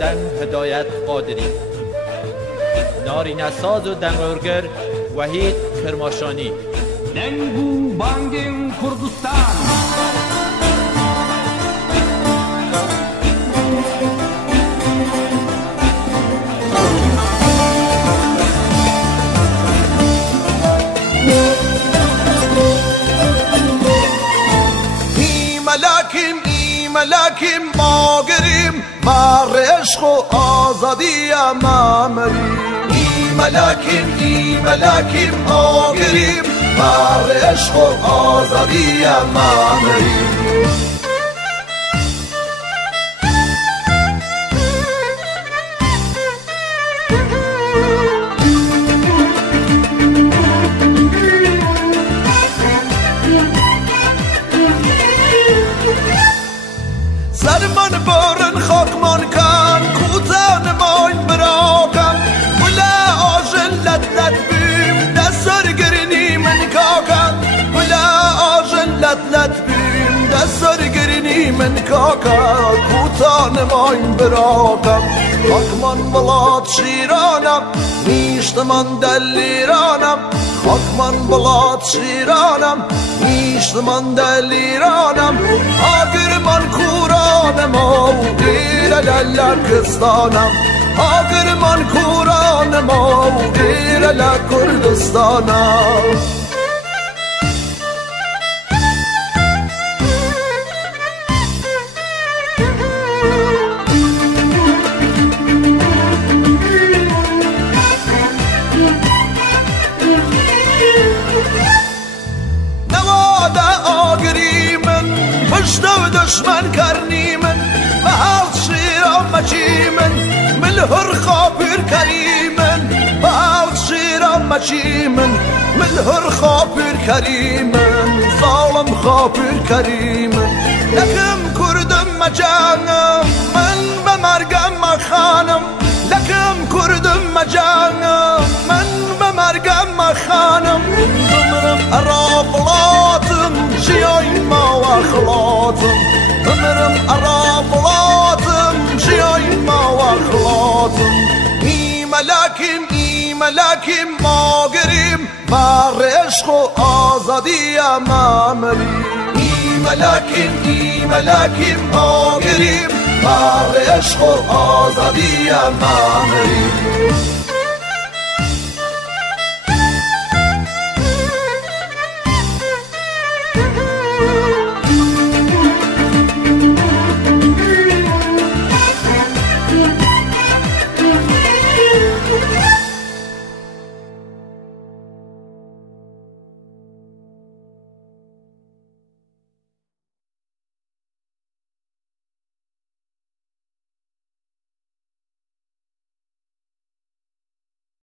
دن هدایت قادری. نارینه ساز و دنگرگر وحید کرماشانی. دنگو بانگین کردستان. ملاکیم ما گریم بر عشق و آزادی ما مریم. ملاکیم ما گریم بر عشق و آزادی ما مریم. سرمان بارن خاکمان کن کوتان ماین براکم ولا آجن لت بیم دستار گرینی من کاکم ولا آجن لت بیم دستار گرینی من کاکم کوتان ماین براکم خاکمان بلاد شیرانم نیشت من دلیرانم خاکمان بلاد شیرانم نیشت من دلیرانم آگر من کورانم و گیر لکستانم آگر من کورانم و گیر لکردستانم. پشت دشمن کرنی من و هر شیرم مچی من هر خاپیر کری من و هر شیرم مچی من هر خاپیر کری من ظالم خاپیر کری من لکم کردم مجانم من به مرگم مخانم لکم کردم مجانم من به مرگم مخانم بمرم ارافلاتم جیای ما و اخلاتم بمرم ارافلاتم جیای ما و اخلاتم. ملاکیم ما گریم بر عشق و آزادی ما مریم. ملاکیم ما گریم بر عشق و آزادی ما مریم.